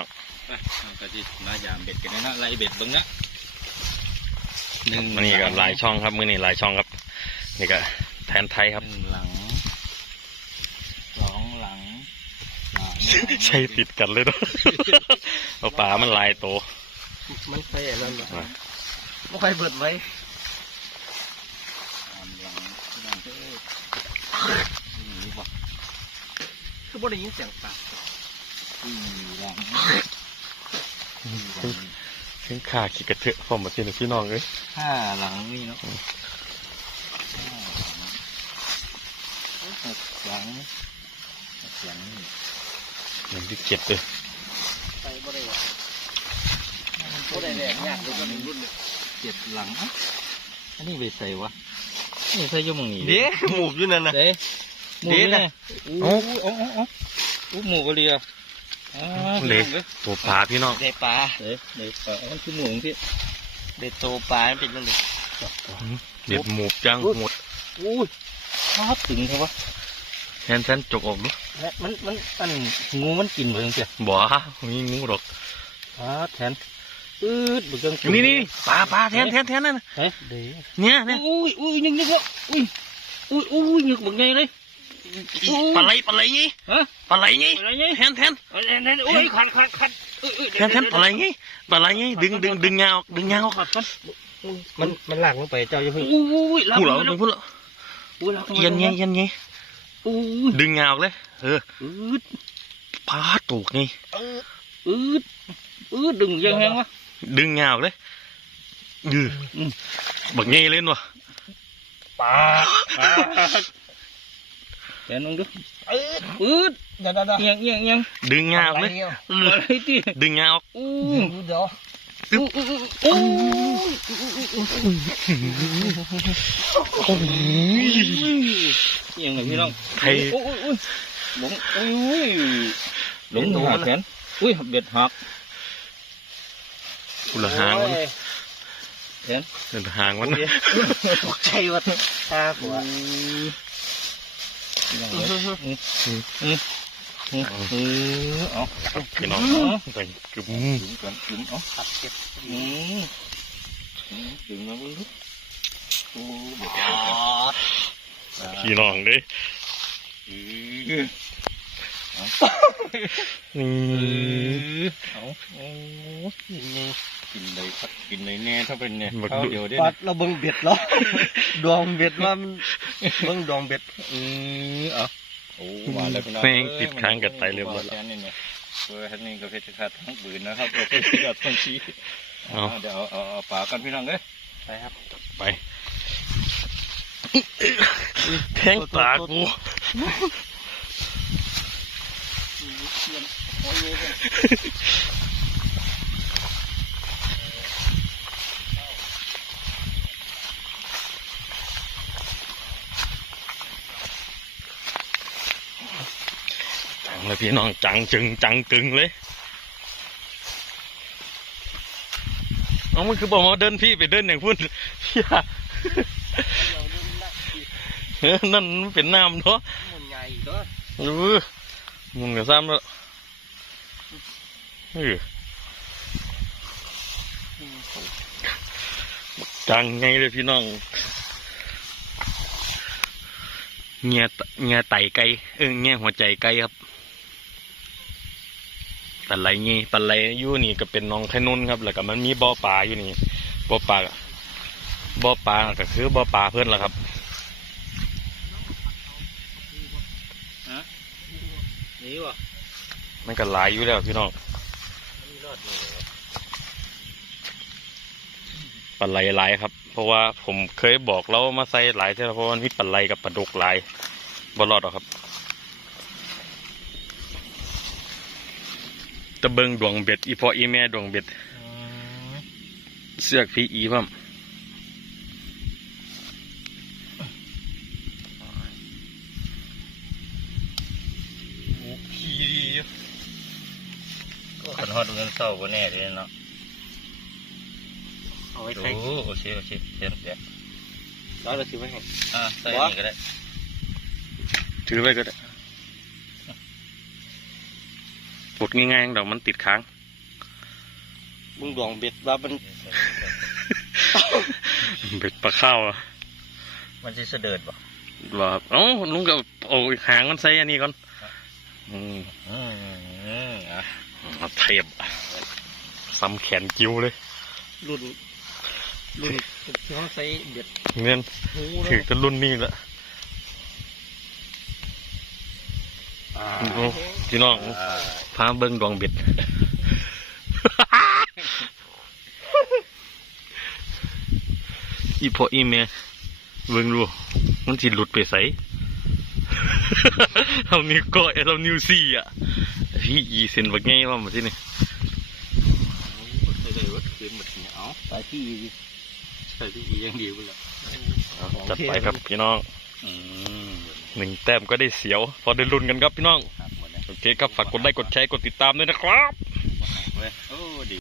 น้องไปเราก็จะมายามเบ็ดกันนะไล่เบ็ดเบิ้งนะหนึ่งอันนี้ก็หลายช่องครับมือนี่หลายช่องครับ นี่ก็แทนไทยครับหนึ่งหลังสองหลังสามใช่ติดกันเลยเนาะเอาปลามันหลายโตวมันใครอะไรหรออะไม่ค่อยเบิดไว้สามหลังหลังเอ้ยนี่บ่คือบ่ได้ยินเสียงปาก สี่หลังถึงขาขี้กระเทอะผมมากินพี่น้องเลยห้าหลังนี่เนาะห้าหลังหกหลังหกหลังนี่มันที่เจ็ดเลยไปบ่ได้บ่ได้แหลกยากเลยก็หนึ่งรุ่นเลยเจ็ดหลังอะอันนี้ไปใส่วะนี่ใส่อยุ่หมองนี่เด้หมูบอยู่นั่นน่ะเด้หมูเด้นี่นะนะโอ้โอ้โอ้โอ้โอ้หมูกะเรียอ่า เละตัวปลาพี่น้องได้ปลาเด้เด้ปลามันคือหมูที่ได้โตปลาเป็นจังได๋เด็ดหมูจังหมดอู้ยชอบถึงเถอะวะแทนแทนจกออกดูและมันมันอันงูมันกินเบิ่งเสียบ่มีงูหรอกอ่าแทนอืดเบิ่งนี่นี่ปลาปลาแทนแทนแทนนั่นน่ะเฮ้ยเด้เนี่ยเนี่ยอุ้ยอุ้ยนึกนึกว่าอุ้ยอุ้ยอุ้ยนึกบักไงเลย ปลาไหลปลาไหลไงฮะปลาไหลไงอะไรเนี่ยแทนแทนอะไรเนี่ยโอ้ยขัดขัดขัดเอ้ยเอ้ยแทนแทนปลาไหลไงปลาไหลไงดึงดึงดึงยาวดึงยาวขัดกันมันมันหลากลงไปเจ้าอย่าเพิ่งอุ้ยพูดเหรอดึงพูดเหรออุ้ยเย็นไงเย็นไงอุ้ยดึงยาวเลยเอออืดปลาตูกไงอืดอืดดึงยังไงวะดึงยาวเลยยืออมบักไงเล่นวะปาแกนงดูอืดเดี๋ยวๆเอียงเอียงเอียงดึงยาวเลยเอออะไรที่ดึงยา วอู้ๆเดี๋ยวอู้อู้อู้เอียงเลยพี่น้องใครโอ้ยโอ้ยหลงโอ้ยหลงหักแขนอุ้ ยเบ็ดหักกุละหางมันแขนเดินหางมันตกใจว่าตาหัวอย่างนี้อืมอืมอืมอืมเอาพี่น้องแต่งกึ่มถึงก่อนถึงเอาขัดเก็บอืมถึงมาเบิ่งดูโอ้เบ็ดพี่น้องเลยอืมนี่เอาโอ้กินเลยกินเลยครับกินเลยแน่ถ้าเป็นเนี่ยบักข้าวดุเดียวได้ปัดเราเบิ่งเบ็ดเหรอดองเบ็ดว่ามัน เบิ่งดองเบ็ดอืมเอาโอ้มาแล้วพี่น้องแม่งติดค้างกับไตเรียบร้อยแล้วแค่นี้เนี่ยเพื่อท่านนี้ก็เพชรขาดทั้งปืนนะครับโอเคกับทั้งชี้เอาเดี๋ยวเอาเอาเอาปลากันพี่น้องเอ้ยไปครับ ไปแทงปลากูจัง เลยพี่น้องจังจึงจังกึงเลยเอามันคือบอกมาเดินพี่ไปเดินอย่างพุ่นพี่อะนั่นเป็นน้ำเนาะมันใหญ่เด้อเออมึงกับซ้ำแล้วเออจังไงเลยพี่น้องเงียเงียไตไก่เออเงียหัวใจไก่ครับ ปลาไหลงี้ปลาไหลอยู่นี่ก็เป็นหน้องไข่นุ่นครับ แล้วก็มันมีบ่อปลาอยู่นี่บ่อปลาก็บ่อปลาก็คือบ่อปลาเพื่อนละครับนี่วะมันก็หลายอยู่แล้วพี่น้องปลาไหลหลายครับ เพราะว่าผมเคยบอกเรามาใส่หลายเท่าเพราะว่ามันมีปลาไหลกับปลาดุกหลายบรอดหรอกครับ ตะเบิงดวงเบ็ด อีพออีแม่ดวงเบ็ด เสือกพีอีพ่อมขันฮอดเงินเศร้าก็แน่เลยเนาะเอาไว้โอ้ใส่โอเคโอเคเดี๋ยวเดี๋ยวแล้วเราสิไว้ให้อ่าใส่นี่ก็ได้ ถือไว้ก็ได้ ปลดง่ายๆดอกมันติดค้างมึงดองเบ็ดว่ามันเบ็ดปลาข้าวอะมันจะเสด็จบ่ว่าเอ้าลุงก็เอาหางมันใส่อันนี้ก่อนอืมอืมอะเอาเทียบซ้ำแขนกิ้วเลยรุ่นรุ่นที่เขาใส่เบ็ดเงี้ยหูถือจะรุ่นนี้ละ อ่า โอ้ พี่น้องอ่าพาเบิ้งดวงเบ็ดอีพออีเมเบิ้งดูมันจิหลุดไปใสเรานิ้วก้อยเรานิ้วสี่อะพี่อีเซนบักไงว่ามาที่นี่ใส่ได้วัดคืนหมดเนี่ยเอาตายที่ใส่ที่อียังดีไปแล้วจัดไปครับพี่น้อง อืม หนึ่งแต้มก็ได้เสียว พอได้ลุ้นกันครับพี่น้องหักหมดเลยโอเคครับ ฝากกดไลค์กดแชร์กดติดตามด้วยนะครับเว้ยโอ้ดี